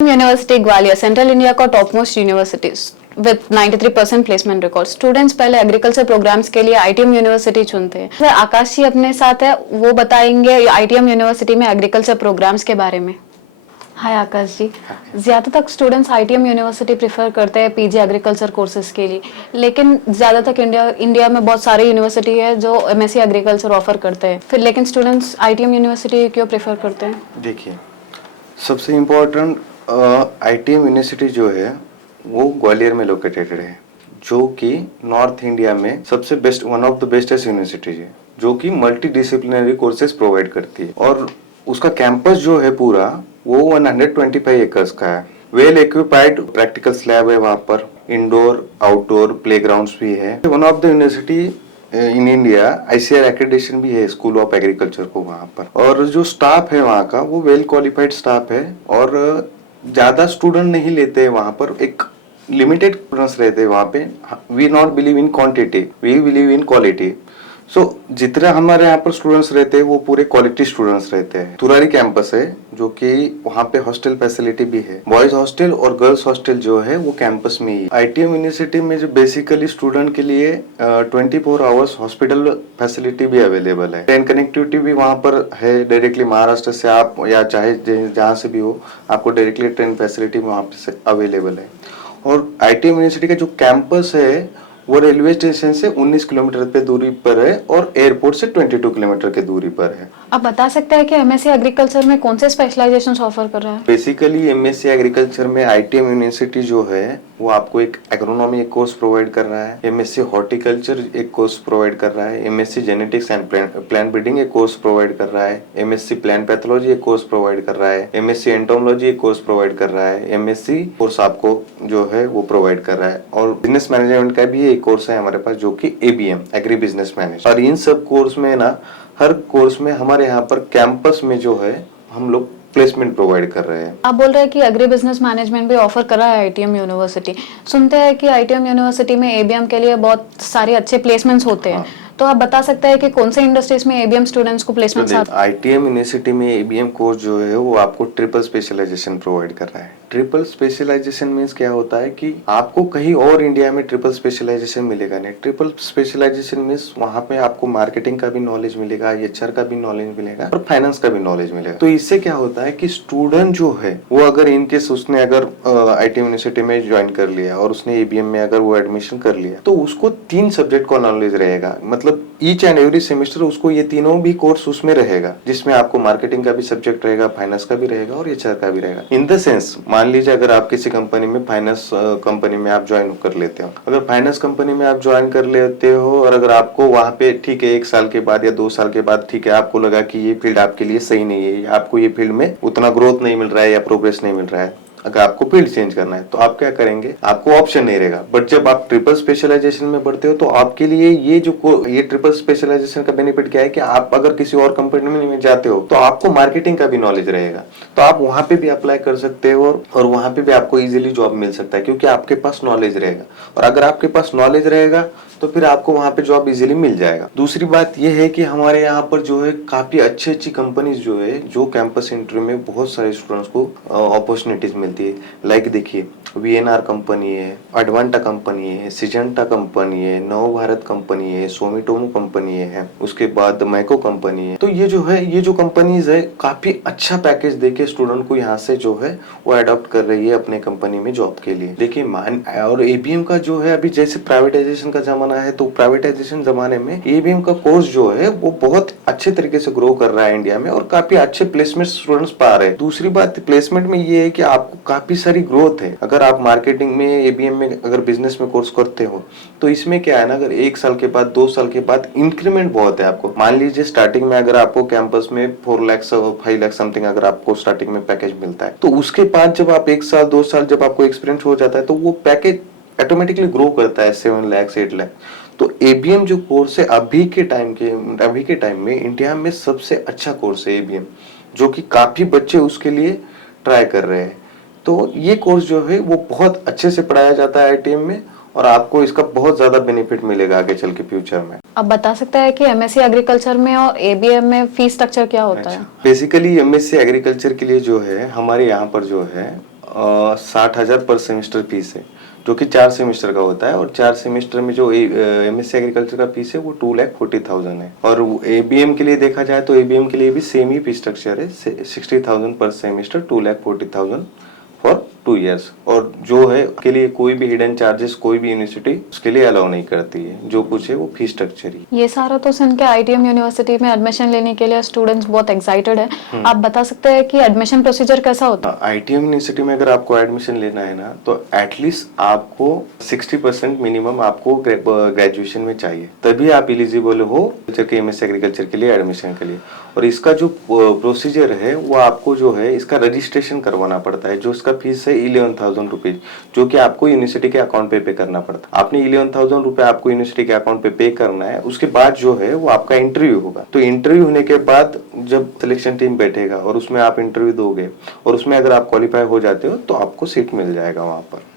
University Gwalior central India का top most university with 93% placement record. Students पहले agriculture programmes के लिए आईटीएम यूनिवर्सिटी चुनते हैं। सर आकाश जी अपने साथ है, वो बताएंगे आईटीएम यूनिवर्सिटी में एग्रीकल्चर प्रोग्राम्स के बारे में। हाय आकाश जी, ज़्यादातर स्टूडेंट्स आईटीएम यूनिवर्सिटी प्रेफर करते हैं पीजी एग्रीकल्चर कोर्सेज के लिए, लेकिन ज़्यादातर इंडिया में बहुत सारे यूनिवर्सिटी है जो एमएससी एग्रीकल्चर ऑफर करते हैं, फिर लेकिन स्टूडेंट्स आईटीएम यूनिवर्सिटी क्यों प्रेफर करते हैं? देखिए, सबसे इम्पोर्टेंट आईटीएम यूनिवर्सिटी जो है वो ग्वालियर में लोकेटेड है, जो कि नॉर्थ इंडिया में सबसे best one of the bestest university है, जो कि मल्टी डिसिप्लिनरी कोर्सेज प्रोवाइड करती है। और उसका कैंपस जो है पूरा वो 125 एकर्स का है। वेल इक्विपाइड प्रैक्टिकल लैब है, वहाँ पर इंडोर आउटडोर प्लेग्राउंड्स भी है। One of the university in India ICR accreditation भी है स्कूल ऑफ एग्रीकल्चर को वहाँ पर। और जो स्टाफ है वहाँ का वो वेल क्वालिफाइड स्टाफ है और ज्यादा स्टूडेंट नहीं लेते हैं वहाँ पर, एक लिमिटेड स्टूडेंट्स रहते हैं वहाँ पे। We not believe in quantity, we believe in quality. So जितने हमारे यहाँ पर स्टूडेंट्स रहते हैं वो पूरे क्वालिटी स्टूडेंट्स रहते हैं। तुरारी कैंपस है जो कि वहाँ पे हॉस्टल फैसिलिटी भी है, बॉयज हॉस्टल और गर्ल्स हॉस्टल जो है वो कैंपस में ही। आईटीएम यूनिवर्सिटी में जो बेसिकली स्टूडेंट के लिए 24 आवर्स हॉस्पिटल फैसिलिटी भी अवेलेबल है। ट्रेन कनेक्टिविटी भी वहाँ पर है, डायरेक्टली महाराष्ट्र से आप या चाहे जहाँ से भी हो आपको डायरेक्टली ट्रेन फैसिलिटी वहाँ पे अवेलेबल है। और आईटीएम यूनिवर्सिटी का जो कैंपस है वो रेलवे स्टेशन से 19 किलोमीटर पे दूरी पर है और एयरपोर्ट से 22 किलोमीटर की दूरी पर है। आप बता सकते हैं कि एमएससी एग्रीकल्चर में कौन से स्पेशलाइजेशंस ऑफर कर रहा है? बेसिकली एमएससी एग्रीकल्चर में आईटीएम यूनिवर्सिटी जो है वो आपको एक एग्रोनॉमी एक कोर्स प्रोवाइड कर रहा है, एमएससी हॉर्टिकल्चर एक कोर्स प्रोवाइड कर रहा है, MSc genetics and plant breeding एक कोर्स प्रोवाइड कर रहा है, एमएससी प्लांट पैथोलॉजी एक कोर्स प्रोवाइड कर रहा है, एमएससी एंटोमोलॉजी एक कोर्स प्रोवाइड कर रहा है, एमएससी कोर्स आपको जो है वो प्रोवाइड कर रहा है। और बिजनेस मैनेजमेंट का भी एक कोर्स है हमारे पास जो कि एबीएम एग्री बिजनेस मैनेजमेंट। और इन सब कोर्स में ना हर कोर्स में हमारे यहाँ पर कैंपस में जो है हम लोग प्लेसमेंट प्रोवाइड कर रहे हैं। आप बोल रहे हैं कि एग्री बिजनेस मैनेजमेंट भी ऑफर कर रहा है आईटीएम यूनिवर्सिटी। सुनते हैं कि आईटीएम यूनिवर्सिटी में एबीएम के लिए बहुत सारे अच्छे प्लेसमेंट्स होते हैं। तो आप बता सकते हैं कि कौन से इंडस्ट्रीज में एबीएम स्टूडेंट्स को प्लेसमेंट आते हैं? आईटीएम यूनिवर्सिटी में एबीएम कोर्स जो है वो आपको ट्रिपल स्पेशलाइजेशन प्रोवाइड कर रहा है। ट्रिपल स्पेशलाइजेशन मींस क्या होता है कि आपको कहीं और इंडिया में ट्रिपल स्पेशलाइजेशन मिलेगा नहीं। ट्रिपल स्पेशलाइजेशन मींस वहाँ पे आपको मार्केटिंग का भी नॉलेज मिलेगा, एचआर का भी नॉलेज मिलेगा और फाइनेंस का भी नॉलेज मिलेगा। तो इससे क्या होता है कि स्टूडेंट जो है वो अगर इनकेस उसने अगर आईटीएम यूनिवर्सिटी में ज्वाइन कर लिया और उसने एबीएम में अगर वो एडमिशन कर लिया तो उसको 3 सब्जेक्ट का नॉलेज रहेगा। मतलब ईच एंड एवरी सेमेस्टर उसको ये तीनों भी कोर्स उसमें रहेगा, जिसमें आपको मार्केटिंग का भी सब्जेक्ट रहेगा, फाइनेंस का भी रहेगा और एचआर का भी रहेगा। इन द सेंस मान लीजिए अगर आप किसी कंपनी में फाइनेंस कंपनी में आप ज्वाइन कर लेते हो, अगर फाइनेंस कंपनी में आप ज्वाइन कर लेते हो और अगर आपको वहां पे ठीक है 1 साल के बाद या 2 साल के बाद ठीक है आपको लगा कि ये फील्ड आपके लिए सही नहीं है, आपको ये फील्ड में उतना ग्रोथ नहीं मिल रहा है या प्रोग्रेस नहीं मिल रहा है, अगर आपको फील्ड चेंज करना है तो आप क्या करेंगे, आपको ऑप्शन नहीं रहेगा। बट जब आप ट्रिपल स्पेशलाइजेशन में बढ़ते हो तो आपके लिए ये ट्रिपल स्पेशलाइजेशन का बेनिफिट क्या है कि आप अगर किसी और कंपनी में जाते हो तो आपको मार्केटिंग का भी नॉलेज रहेगा, तो आप वहां पे भी अप्लाई कर सकते हो और वहां पे भी आपको इजीली जॉब मिल सकता है क्योंकि आपके पास नॉलेज रहेगा। और अगर आपके पास नॉलेज रहेगा तो फिर आपको वहां पे जॉब इजीली मिल जाएगा। दूसरी बात यह है कि हमारे यहाँ पर जो है काफी अच्छी कंपनीज जो है जो कैंपस इंटरव्यू में बहुत सारे स्टूडेंट्स को अपॉर्चुनिटीज मिलती है। लाइक देखिए वीएनआर कंपनी है, एडवांटा कंपनी है, सिजेंटा कंपनी है, नव भारत कंपनी है, सोमिटोमो कंपनी है, उसके बाद मैको कंपनी है। तो ये जो कंपनीज है काफी अच्छा पैकेज देके स्टूडेंट को यहाँ से जो है वो अडॉप्ट कर रही है अपने कंपनी में जॉब के लिए। देखिए और एबीएम का जो है अभी जैसे प्राइवेटाइजेशन का जमाना है तो प्राइवेटाइजेशन जमाने में एबीएम का कोर्स जो है वो बहुत अच्छे तरीके से ग्रो कर रहा है इंडिया में और काफी अच्छे प्लेसमेंट स्टूडेंट्स पा रहे हैं। दूसरी बात प्लेसमेंट में ये है कि आपको काफी सारी ग्रोथ है। अगर आप मार्केटिंग में एबीएम में अगर बिजनेस में कोर्स करते हो तो इसमें क्या है ना, अगर 1 साल के बाद 2 साल के बाद इंक्रीमेंट बहुत है आपको। मान लीजिए स्टार्टिंग में अगर आपको कैंपस में 4 लाख 5 लाख समथिंग अगर आपको स्टार्टिंग में पैकेज मिलता है तो उसके बाद जब आप 1 साल 2 साल जब आपको एक्सपीरियंस हो जाता है तो वो पैकेज ऑटोमेटिकली ग्रो करता है 7 लाख 8 लाख। तो एबीएम जो कोर्स है अभी के टाइम में इंडिया में सबसे अच्छा कोर्स है एबीएम, जो कि काफी बच्चे उसके लिए ट्राई कर रहे हैं। तो ये कोर्स जो है वो बहुत अच्छे से पढ़ाया जाता है आईटीएम में और आपको इसका बहुत ज्यादा बेनिफिट मिलेगा आगे चल के फ्यूचर में। आप बता सकते हैं कि एमएससी एग्रीकल्चर में और एबीएम में फीस स्ट्रक्चर क्या होता है? बेसिकली एमएससी एग्रीकल्चर के लिए जो है हमारे यहाँ पर जो है 60,000 पर सेमेस्टर फीस है, जो कि 4 सेमेस्टर का होता है। और 4 सेमेस्टर में जो एमएससी एग्रीकल्चर का फीस है वो 2,40,000 है। और एबीएम के लिए देखा जाए तो एबीएम के लिए भी सेम ही फीस स्ट्रक्चर है, 60,000 पर सेमेस्टर, 2,40,000 फॉर 2 इयर्स। और जो है के लिए कोई भी हिडन चार्जेस कोई भी यूनिवर्सिटी उसके लिए अलाउ नहीं करती है, जो कुछ है वो फीस स्ट्रक्चर ही। ये सारा तो सुन के आईटीएम यूनिवर्सिटी में एडमिशन लेने के लिए स्टूडेंट्स बहुत एक्साइटेड है। आप बता सकते हैं कि एडमिशन प्रोसीजर कैसा होता है? आईटीएम यूनिवर्सिटी में अगर आपको एडमिशन लेना है ना, तो एटलीस्ट आपको 60% मिनिमम आपको ग्रेजुएशन में चाहिए, तभी आप एलिजिबल हो एमएससी एग्रीकल्चर के लिए एडमिशन के लिए। और इसका जो प्रोसीजर है वो आपको जो है इसका रजिस्ट्रेशन करवाना पड़ता है, जो इसका फीस है 11,000 रुपीज, जो कि आपको यूनिवर्सिटी के अकाउंट पे करना पड़ता है। आपने 11,000 रुपए आपको यूनिवर्सिटी के अकाउंट पे करना है। उसके बाद जो है वो आपका इंटरव्यू होगा। तो इंटरव्यू होने के बाद जब सिलेक्शन टीम बैठेगा और उसमें आप इंटरव्यू दोगे और उसमें अगर आप क्वालिफाई हो जाते हो तो आपको सीट मिल जाएगा वहां पर।